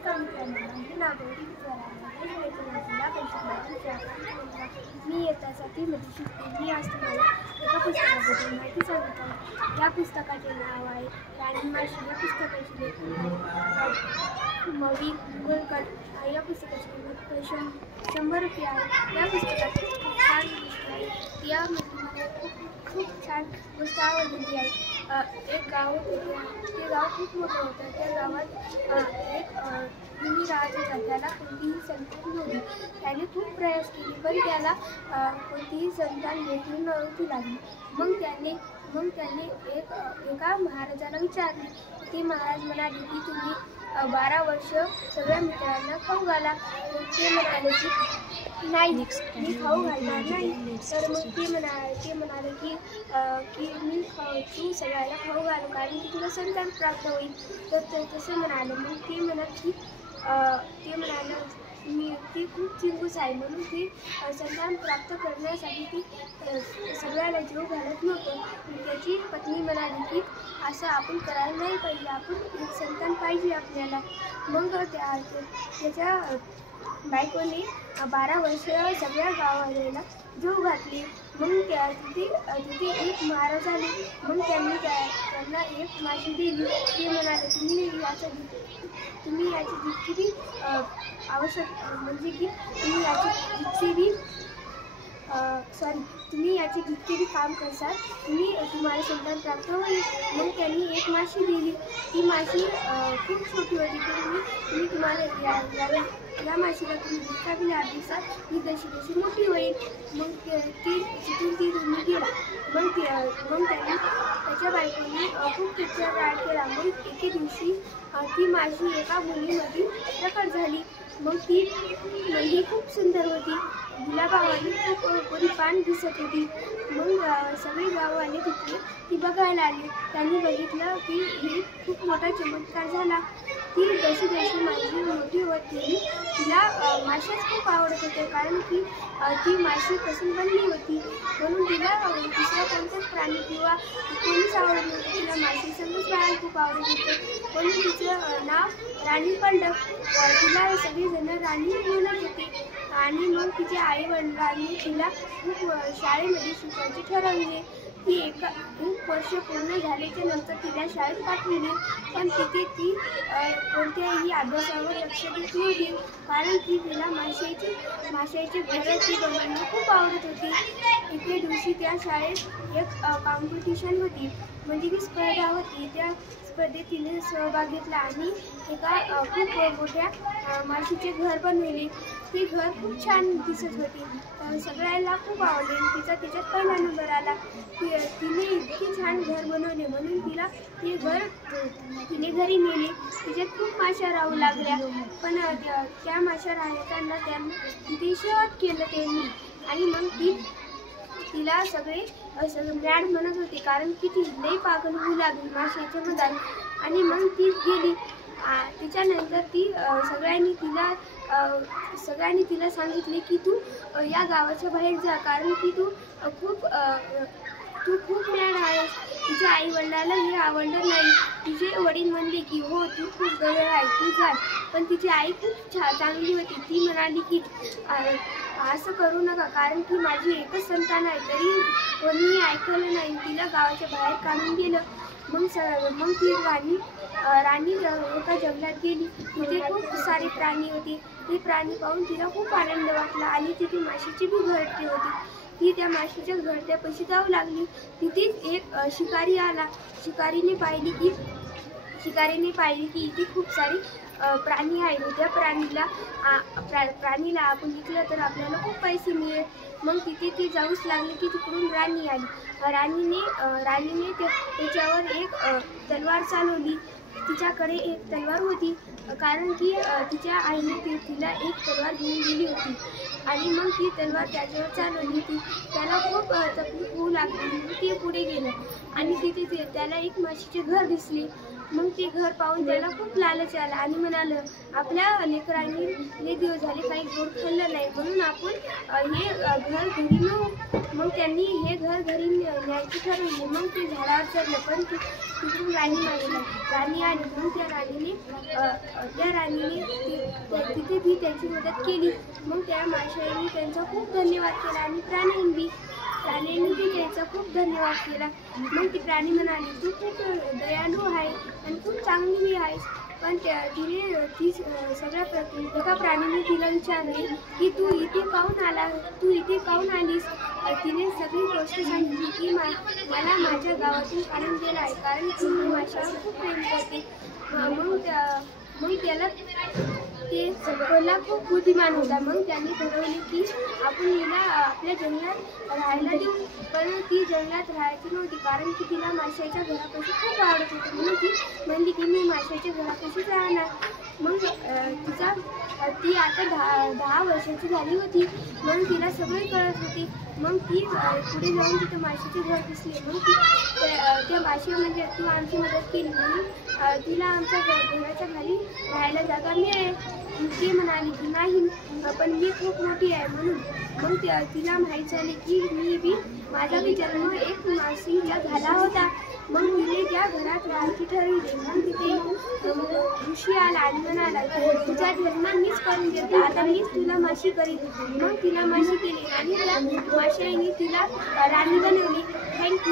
नमस्कार मित्रांनो, माझे नाव गौरी जिल्हा परिषद मी इयत्ता 7वीमध्ये शिकते. मी आज तुम्हाला एका पुस्तकाबद्दल माहिती सांगत आहे. या पुस्तकाचे नाव आहे राणी माशी. या पुस्तकाची लेखक मवी गोलकर. या पुस्तकाची किंमत 100 रुपये आहे. या पुस्तकात खूप छान गोष्ट आहे. यामध्ये मला खूप छान गोष्ट आवडलेली आहे. एक गाव होते, ते गाव खूप मोठं होतं. त्या गावात एक मुली राहत होता. त्याला कोणतीही संतान नव्हती. त्याने खूप प्रयास केले पण त्याला कोणतीही संतान भेटून नव्हती लागली. मग त्याने एका महाराजाला विचारले. ते महाराज म्हणाले की तुम्ही 12 वर्ष सगळ्या मित्रांना खाऊ घाला. ते म्हणाले की नाही, मी खाऊ घालणार नाही. तर मग ते म्हणाले की तू सगळ्याला खाऊ घालू कारण की तुला संतान प्राप्त होईल. तर तसं म्हणाले. मग ते म्हणाले ती खूप चिंगूस आहे म्हणून ती संतान प्राप्त करण्यासाठी ती सगळ्याला जीव घालत नव्हतं. त्याची पत्नी म्हणाली की असं आपण करायला नाही पाहिजे, आपण एक संतान पाहिजे आपल्याला. मग त्याच्या बायकोने 12 वर्ष सगळ्या गावाला जीव घातली. मग तिथे एक महाराज आले. मग त्यांना एक माशी दिली. ते म्हणाले तुम्ही याची जितकी आवश्यक म्हणजे की तुम्ही याची जितकी काम करसाल तुम्हाला संतान प्राप्त होईल. मग त्यांनी एक माशी दिली. ती माशी खूप छोटी होती. तुम्हाला या माशीला तुम्ही जितका बी लाभ दिसाल ती तशी मोठी होईल. मग तिथून ती तुम्ही गेला. मग त्यांनी त्याच्या बायकोने खूप तिचा राग केला. मग एके दिवशी ती माशी एका मुलीमध्ये प्रकट झाली. मग ती मुलगी खूप सुंदर होती. गुलाबावाली खूप गोरी पान दिसत होती. मग सगळे गाववाले तिथे ती बघायला आले. त्यांनी बघितलं की ही खूप मोठा चमत्कार झाला. ती जशी माशी मोठी होत गेली तिला माशाच खूप आवडत होते कारण की ती माशी पासून बनली होती. म्हणून तिला दुसऱ्या कोणत्याच प्राणी किंवा कोणीच आवडत नव्हतं. तिला माशी संगच राहायला खूप आवडत होते. म्हणून तिचं नाव राणी पडलं. तिला सगळेजण राणी बोलत होते. आणि मग तिच्या आई वडिलांनी तिला खूप शाळेमध्ये शिकवायचे ठरवले. ती खूप वर्ष पूर्ण झाल्याच्या नंतर तिला शाळेत पाठवले. पण तिथे ती कोणत्याही अभ्यासावर लक्ष देत नव्हती कारण की तिला माशाचे घरं ती बनवायला खूप आवडत होती. एके दिवशी त्या शाळेत एक कॉम्पिटिशन होती म्हणजे की स्पर्धा होती. त्या स्पर्धेत तिने सहभाग घेतला आणि एका खूप मोठ्या माशीचे घर बनवले. ते घर खूप छान दिसत होते. सगळ्यांना खूप आवडले. त्याच्यात पहिला नंबर आला. तिने इतके छान घर बनवले म्हणून तिने घरी नेले. तिच्यात खूप माशा राहू लागल्या. पण त्या माशा राहताना तिथे शोध केलं त्यांनी. आणि मग तिला सगळे मॅड म्हणत होते कारण की ती लई पागल होऊ लागली माशाच्या मधात. आणि मग ती गेली. त्याच्यानंतर सगळ्यांनी तिला सांगितले की तू या गावाच्या बाहेर जा कारण की तू खूप मॅड आहेस. तिच्या आई वडिलाला हे आवडलं नाही. तिचे वडील म्हणले की हो तू खूप गरज आहे, तू जा. पण तिची आई खूप चांगली होती. ती म्हणाली की असं करू नका कारण की माझी एकच संतान आहे. तरी कोणीही ऐकलं नाही. तिला गावाच्या बाहेर काढून गेलं. मग ती राणी एका जंगलात गेली. तिथे खूप सारे प्राणी होते. ते प्राणी पाहून तिला खूप आनंद वाटला आणि तिथे माशीची बी घरटी होती. ती त्या माशीच्या घरट्यापाशी जाऊ लागली. तिथेच एक शिकारी आला. शिकारीने पाहिली की इथे खूप सारे प्राणी आहेत. त्या प्राणीला आपण विकलं तर आपल्याला खूप पैसे मिळेल. मग तिथे ती जाऊच लागली की तिकडून राणी आली. राणीने त्याच्यावर एक तलवार चालवली. तिच्याकडे एक तलवार होती कारण की तिच्या आईने तिला एक तलवार घेऊन दिली होती. आणि मग ती तलवार त्याच्यावर चालवली होती. त्याला खूप तकलीफ होऊ लागली. ते पुढे गेलं आणि तिथे त्याला एक माशीचे घर दिसले. मग ते घर पाहून त्याला खूप लालच आला आणि म्हणाल आपल्या लेकरांनी लई दिवस झाले काही गोड खाल्लं नाही, म्हणून आपण हे घर घरी नेऊ. मग त्यांनी हे घर घरी न्यायचे ठरवले. मग ते झाडावर चढलं, पण तिथून राणी आली. मग त्या राणीने तिथे बी त्यांची मदत केली. मग त्या माशाईने त्यांचा खूप धन्यवाद केला आणि प्राण्यांनी बी त्यांचा खूप धन्यवाद केला. मग ती प्राणी म्हणाली तू खूप दयाळू आहे आणि खूप चांगली बी आहेस. पण ती एका प्राणीने तिला विचारले की तू इथे काहून आलीस. तिने सगळी गोष्ट सांगितली की मला माझ्या गावातून काढून दिला आहे, कारण ती माशावर खूप प्रेम करते. मग त्याला ते कोल्हा खूप बुद्धिमान होता. मग त्यांनी ठरवले की आपण हिला आपल्या जंगलात राहायला देऊ. पण ती जंगलात राहायची नव्हती, कारण की तिला माशाच्या घरापाशी खूप आवडत होती. म्हणून ती म्हणली की मी माशाच्या घरापाशीच राहणार. मग ती आता 10 वर्षाची झाली होती. मग तिला सगळे कळत होते. मग ती पुढे जाऊन तिथं माशाचे घर दिसले. मग ती त्या माशी म्हणजे तू आमची मदत केली म्हणून तिला आमच्या घराच्या खाली राहायला जागा मिळेल. ती म्हणाली की नाही, पण मी खूप मोठी आहे म्हणून. मग तिला माहीत झाले की माझा बी जन्म एक माशीला झाला होता. मग तिने त्या घरात राहायची ठरवली. मग तिथे ऋषी आला आणि म्हणाला तुझा जन्म मीच करून देतो, आता मीच तुला माशी करीन. मग तिला माशी केली आणि त्या माशाईने तिला राणी बनवली. थँक्यू.